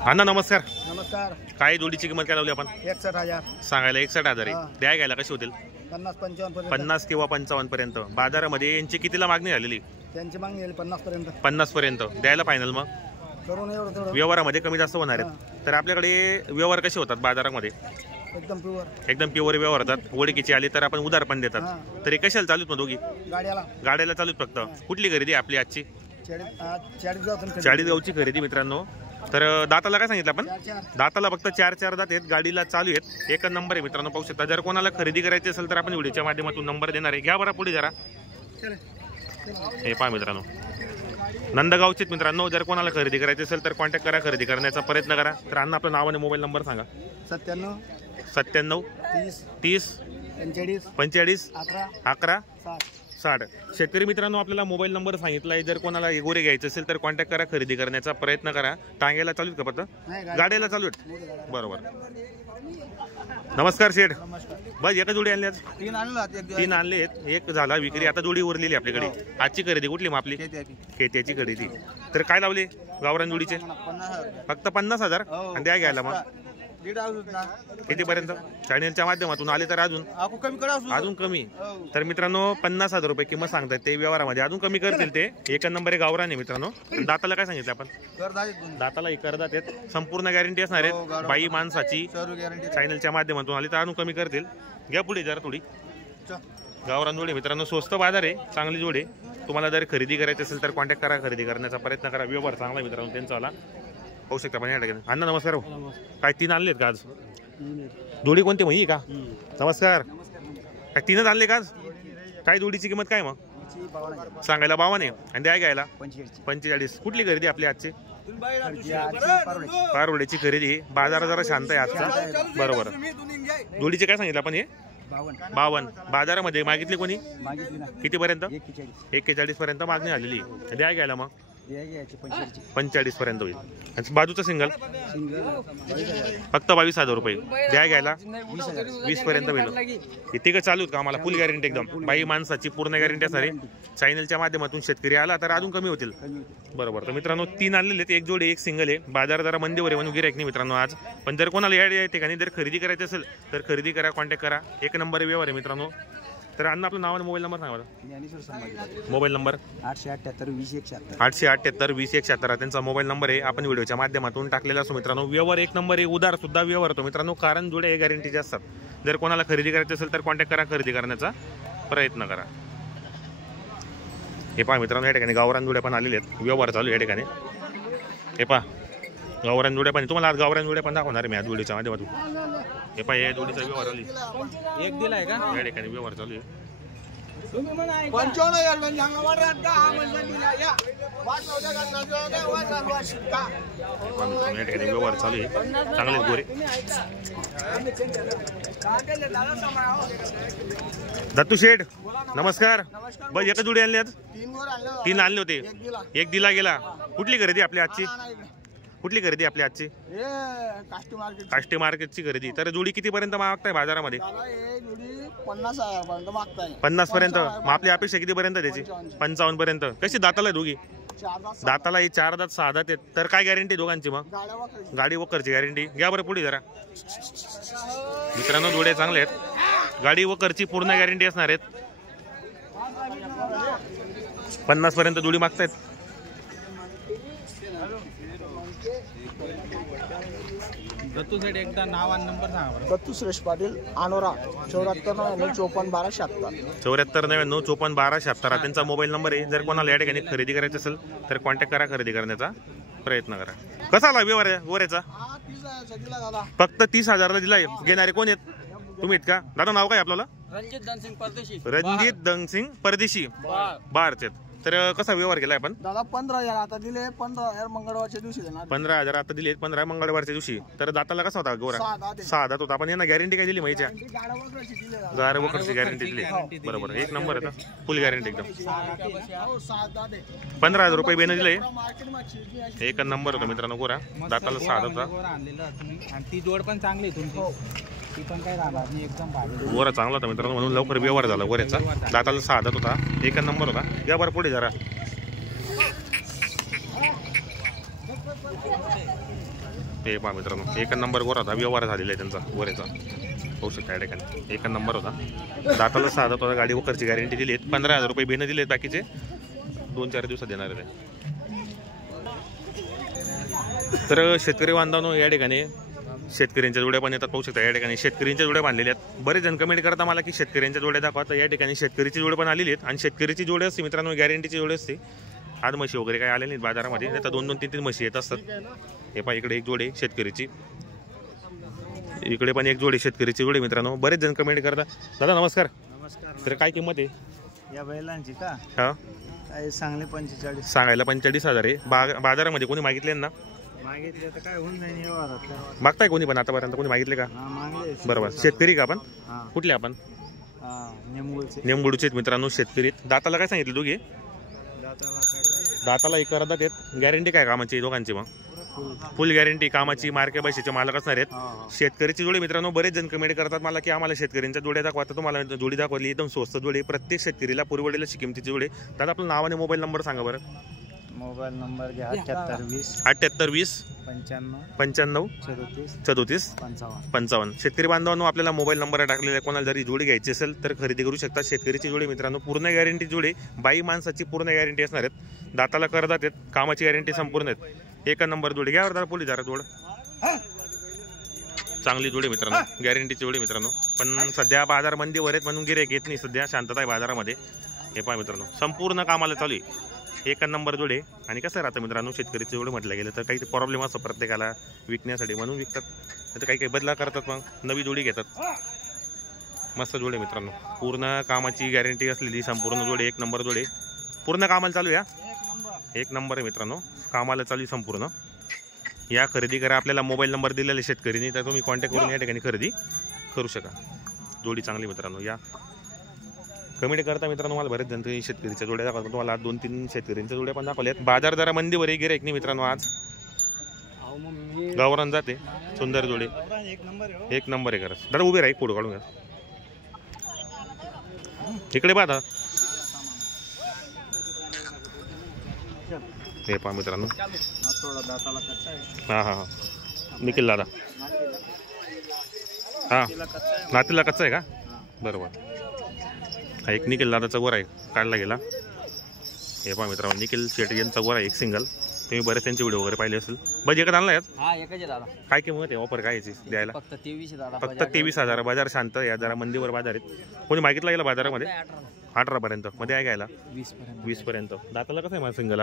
अण्णा नमस्कार. नमस्कार. काय जोडीची किंमत काय लावली आपण? 61,000 सांगायला 61,000 आहे. द्या घ्यायला कशी होतील? 50-55 50 किंवा 55 पर्यंत. बाजारामध्ये यांची कितीला मागणी झालेली? त्यांची मागणी आहे 50 पर्यंत. 50 पर्यंत द्यायला फायनल. मग करून एवढं तेवढं व्यवहारामध्ये कमी जास्त होणार आहेत. तर आपल्याकडे व्यवहार कसे होतात बाजारामध्ये? एकदम प्युअर. एकदम प्युअर व्यवहार होतात. ओळखीची आली तर आपण उधार पण देतात. तरी कशाला चालूत मग दोघी? गाड्याला चालूत फक्त. कुठली खरेदी आपली आजची? 40 गावची खरेदी मित्रांनो. तर दाताला काय सांगितलं आपण? दाताला फक्त 4 दात आहेत. गाडीला चालू आहेत. एक नंबर आहे मित्रांनो, पाहू शकता. जर कोणाला खरेदी करायची असेल तर आपण व्हिडिओच्या माध्यमातून नंबर देणार आहे. घ्या बरं पुढे जरा. हे पहा मित्रांनो, नंदगावचे मित्रांनो. जर कोणाला खरेदी करायची असेल तर कॉन्टॅक्ट करा, खरेदी करण्याचा प्रयत्न करा. तर अण्णा आपलं नाव आणि मोबाईल नंबर सांगा. 97 30 45 11 60. शेतकरी मित्रांनो, आपल्याला मोबाईल नंबर सांगितला आहे. जर कोणाला गोरे घ्यायचे असेल तर कॉन्टॅक्ट करा, खरेदी करण्याचा प्रयत्न करा. टांग्याला चालू का पत्ता? गाड्याला चालू आहेत. बरोबर. नमस्कार शेठ. बस एका जोडी आणल्या? 3 आणले आहेत. एक झाला विक्री. आता जोडी उरलेली आपल्याकडे. आजची खरेदी कुठली मग आपली? खेत्याची खरेदी. तर काय लावले गावरान जोडीचे? फक्त 50,000. आणि द्या घ्यायला मग कितीपर्यंत? चॅनेलच्या माध्यमातून आले तर अजून कमी. तर मित्रांनो 50,000 रुपये किंमत सांगतात ते. व्यवहारामध्ये अजून कमी करतील ते. एक नंबर आहे गावरान आहे मित्रांनो. दाताला काय सांगितलं आपण? दाताला करदात आहेत. संपूर्ण गॅरंटी असणार आहेत. बाई माणसाची. चॅनेलच्या माध्यमातून आली तर अजून कमी करतील. घ्या पुढे जरा थोडी. गावरान जोडे मित्रांनो, स्वस्त बाजार आहे, चांगली जोडे. तुम्हाला जर खरेदी करायची असेल तर कॉन्टॅक्ट करा, खरेदी करण्याचा प्रयत्न करा. व्यवहार चांगला मित्रांनो त्यांचा आला, पाहू शकता पण या ठिकाणी. अण्णा नमस्कार. काय 3 आणलेत का आज? जोडी कोणती मग ही का? नमस्कार. काय 3च आणले का आज? काय जोडीची किंमत काय मग? सांगायला 52 आहे. आणि द्या घ्यायला 45. कुठली खरेदी आपली आजची? पारोड्याची खरेदी. बाजार जरा शांत आहे आजचा. बरोबर. जोडीचे काय सांगितलं आपण? हे 52. बाजारामध्ये मागितले कोणी? कितीपर्यंत? 41 पर्यंत मागणी आलेली. द्या घ्यायला मग 45 पर्यंत होईल. आणि बाजूचा सिंगल फक्त 22,000 रुपये. द्या घ्यायला 20 पर्यंत होईल. इथे का चालू का आम्हाला? फुल गॅरंटी एकदम. बाई माणसाची पूर्ण गॅरंटी असणार आहे. चॅनलच्या माध्यमातून शेतकरी आला तर अजून कमी होतील. बरोबर. तर मित्रांनो 3 आणलेले आहेत. एक जोडी एक सिंगल आहे. बाजार जरा मंदीवर आहे म्हणून गिऱ्हाईक नाही मित्रांनो आज. पण जर कोणाला या ठिकाणी जर खरेदी करायची असेल तर खरेदी करा, कॉन्टॅक्ट करा. एक नंबर व्यवहार आहे मित्रांनो. तर अण्णा आपलं नाव आणि मोबाईल नंबर सांगा मला. मोबाईल नंबर 878 20 176 त्यांचा मोबाईल नंबर आहे. आपण व्हिडिओच्या माध्यमातून टाकलेला असतो मित्रांनो. व्यवहार एक नंबर आहे. उधार सुद्धा व्यवहार होतो मित्रांनो, कारण जोडे हे गॅरंटीचे असतात. जर कोणाला खरेदी करायची असेल तर कॉन्टॅक्ट करा, खरेदी करण्याचा प्रयत्न करा. हे पहा मित्रांनो, या ठिकाणी गावरान जोड्या पण आलेले आहेत. व्यवहार चालू या ठिकाणी. हे पहा गावरान जोड्या पण. तुम्हाला आज गावरान जोड्या पण दाखवणार आहे मी आज व्हिडिओच्या माध्यमातून. हे पहा या जोडीचा व्यवहार आली. एक दिलाय का या ठिकाणी व्यवहार चालू आहे. या ठिकाणी व्यवहार चालू आहे. चांगले गोरे. दत्तू शेठ नमस्कार. बस एका जोडी आणली आज? 3 आणले होते. एक दिला गेला. कुठली खरेदी आपली आजची? कुठली खरेदी आपली आजची? काष्टी मार्केटची खरेदी. तर जोडी किती पर्यंत मागताय बाजारामध्ये? 50 पर्यंत. मग आपली अपेक्षा किती पर्यंत त्याची? 55 पर्यंत. कशी दाताला दोघी? दाताला ही 4 दात 6 दात आहेत. तर काय गॅरंटी दोघांची मग? गाडी वकरची गॅरंटी. घ्या बरं पुढे जरा. मित्रांनो जोडे चांगले आहेत. गाडी वकरची पूर्ण गॅरंटी असणार आहेत. 50 पर्यंत जोडी मागतायत. दत्तू सेठ एकदा नाव आणि नंबर सांगा. दत्तू सुरेश पाटील, अनोरा. 74 99 54 12 76. 74 99 54 12 76 त्यांचा मोबाईल नंबर आहे. जर कोणाला या ठिकाणी खरेदी करायची असेल तर कॉन्टॅक्ट करा, खरेदी करण्याचा प्रयत्न करा. कसा आला व्यवहार आहे गोऱ्याचा? फक्त 30,000ला दिलाय. घेणारे कोण आहेत? तुम्ही आहेत का? दादा नाव काय आपल्याला? रणजित धनसिंग परदेशी. रणजित धनसिंग परदेशी बारचे. तर कसा व्यवहार केलाय आपण? दादा 15,000 आता दिले. 15,000 मंगळवारच्या दिवशी देणार. 15,000 आता दिले. 15 मंगळवारच्या दिवशी. तर दाताला कसा होता गोरा? 6 दात होता. आपण यांना गॅरंटी काय दिली माहिती? गार वकरची गॅरंटी दिली. बरोबर. एक नंबर आहे. फुल गॅरंटी एकदम. 15,000 रुपये बेन दिले. एक नंबर होता मित्रांनो गोरा. दाताला 6 दात होता. ती जोड पण चांगली तुमची. ती पण काय राहणार नाही. एकदम गोरा चांगला होता मित्रांनो, म्हणून लवकर व्यवहार झाला गोऱ्याचा. दाताला 6 दात होता. एक नंबर होता. या बरं पुढे जरा. हे पहा मित्रांनो, एक नंबर गोरा होता, व्यवहार झालेला आहे त्यांचा गोऱ्याचा, होऊ शकता या ठिकाणी एक नंबर होता. दाताला 6 दात होता. गाडी वकरची गॅरंटी दिली आहे. 15,000 रुपये बेनं दिले आहेत, बाकीचे 2-4 दिवसात देणार आहे. तर शेतकरी बांधवांनो, या ठिकाणी शेतकऱ्यांच्या जोड्या पण येतात, पाहू शकता या ठिकाणी शेतकऱ्यांच्या जोड्या बांधलेल्या आहेत. बरेच जण कमेंट करता मला की शेतकऱ्यांच्या जोड्या दाखवा, तर या ठिकाणी शेतकरीची जोडे पण आलेली आहेत. आणि शेतकरीची जोडे असते मित्रांनो, गॅरंटीची जोडे असते. आज म्हशी वगैरे काय आले नाहीत बाजारामध्ये, आता 2-2, 3-3 म्हशी येत असतात. हे पहा इकडे एक जोडे शेतकरीची, इकडे पण एक जोडे शेतकरीची जोडे मित्रांनो. बरेच जण कमेंट करता. दादा नमस्कार. नमस्कार. तर काय किंमत आहे या बैलांची का? हा, काय सांगले 45. सांगायला 45,000 आहे. बाजारामध्ये कोणी मागितले ना? मागितले तर काय होऊन जाईल व्यवहारात. मागताय कोणी पण आतापर्यंत कोणी मागितले का? मागले. बरोबर. शेतकरी का आपण? हा. कुठले आपण? नेमगुळचे. नेमगुडचे मित्रांनो शेतकरी. दाताला काय सांगितलं दोघे? दाताला एक करतात आहेत. गॅरंटी काय कामाची दोघांची? मग फुल गॅरंटी कामाची. मार्के पैशाचे मालक असणार आहेत. शेतकरीची जोडी मित्रांनो. बरेच जण कमेंट करतात मला की आम्हाला शेतकऱ्यांच्या जोड्या दाखवा, तर तुम्हाला जोडी दाखवली एकदम स्वस्त जोडी, प्रत्येक शेतकरीला पुरवडेल अशी किमतीची जोडी. दादा आपलं नाव आणि मोबाईल नंबर सांगा बरं. मोबाईल नंबर घ्या 7820 7820 95 35 34 34 55. 55. शेतकरी बांधवांनो, आपल्याला मोबाईल नंबर टाकलेला आहे. कोणाला जरी जोडी घ्यायची असेल तर खरेदी करू शकता. शेतकरीची जोडी मित्रांनो, पूर्ण गॅरंटी जोडी, बाई माणसाची पूर्ण गॅरंटी असणार आहेत. दाताला करतात आहेत, कामाची गॅरंटी संपूर्ण आहेत. एक नंबर जोडी. घ्यावर दादा पोलीस जरा जोड, चांगली जोडी मित्रांनो, गॅरंटीची जोडी मित्रांनो. पण सध्या बाजार मंदीवर आहेत म्हणून गिऱ्हाईक येत नाही, सध्या शांतता आहे बाजारामध्ये. हे पहा मित्रांनो, संपूर्ण कामाला चालू आहे. एक नंबर जोडे. आणि कसं राहतं मित्रांनो, शेतकरीचे जोडे म्हटलं गेलं तर काही प्रॉब्लेम असतो प्रत्येकाला विकण्यासाठी, म्हणून विकतात. तर काही काही बदला करतात, मग नवी जोडी घेतात. मस्त जोडे मित्रांनो, पूर्ण कामाची गॅरंटी असलेली संपूर्ण जोडे. एक नंबर जोडे, पूर्ण कामाला चालू या. एक नंबर आहे मित्रांनो, कामाला चालू संपूर्ण. या खरेदी करा. आपल्याला मोबाईल नंबर दिलेला शेतकरीने, तर तुम्ही कॉन्टॅक्ट करून या ठिकाणी खरेदी करू शका. जोडी चांगली मित्रांनो. या कमेंट करता मित्रांनो. मला बरेच जण शेतकरीच्या जोड्या दाखवतात, तुम्हाला 2-3 शेतकऱ्यांच्या जोड्या पण दाखवल्यात. बाजार जरा मंदीवर गिऱ्हाईक नाही मित्रांनो. आज गावरान जाते, सुंदर जोडे, एक नंबर आहे. खरंच दादा उभे राहा, फोटो काढून घ्या. इकडे पाहता. हे पहा मित्रांनो. हा हा हा, निखिल दादा. हा, नातीला कच्चा आहे का? बरोबर. हा एक निखिल दादाचा गोरा आहे, काढला गेला. हे पहा मित्रांनो, निखिल शेट यांचा गोरा आहे, एक सिंगल. तुम्ही बरेच त्यांचे व्हिडिओ वगैरे पाहिले असेल. बज एकच आणला यात? काय किंमत आहे ऑफर काय याची द्यायला? फक्त 23,000. फक्त 23,000. बाजार शांत या, जरा मंदीवर बाजार आहेत. कोणी मागितला गेला बाजारामध्ये? 18 पर्यंत मध्ये आहे घ्यायला? 20 पर्यंत. दाताला कसं आहे माझा सिंगल?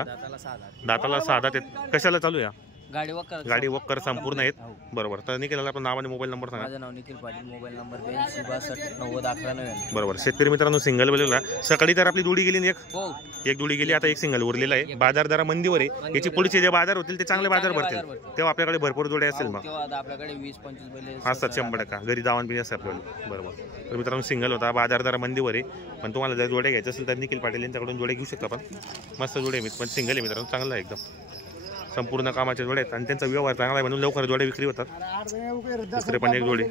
दाताला 6 दात आहेत. कशाला चालू या? गाडी वक्कर संपूर्ण आहेत. बरोबर. तर निखिल आपण नाव आणि मोबाईल नंबर सांगा. माझं नाव निखिल पाटील. मोबाईल नंबर 8262 बरोबर. शेतकरी मित्रांनो, सिंगल बोलला. सकाळी तर आपली जोडी गेली, एक जोडी गेली, आता एक सिंगल उरलेला आहे. बाजार जरा मंदीवर आहे. याची पुढचे जे बाजार होतील ते चांगले बाजार भरतील, तेव्हा आपल्याकडे भरपूर जोडे असतील. मग आपल्याकडे 20-25 बैल असतात 100%. घरी जाऊन पिणे असते आपल्याला. बरोबर. तर मित्रांनो, सिंगल होता, बाजार जरा मंदीवर आहे. पण तुम्हाला जर जोडे घ्यायचे असेल तर निखिल पाटील यांच्याकडून जोडे घेऊ शकता. आपण मस्त जोडे, पण सिंगल आहे मित्रांनो, चांगला आहे एकदम. संपूर्ण कामाचे जोडे आहेत आणि त्यांचा व्यवहार चांगला आहे म्हणून लवकर जोडे विक्री होतात. दुसरे पण एक जोडे.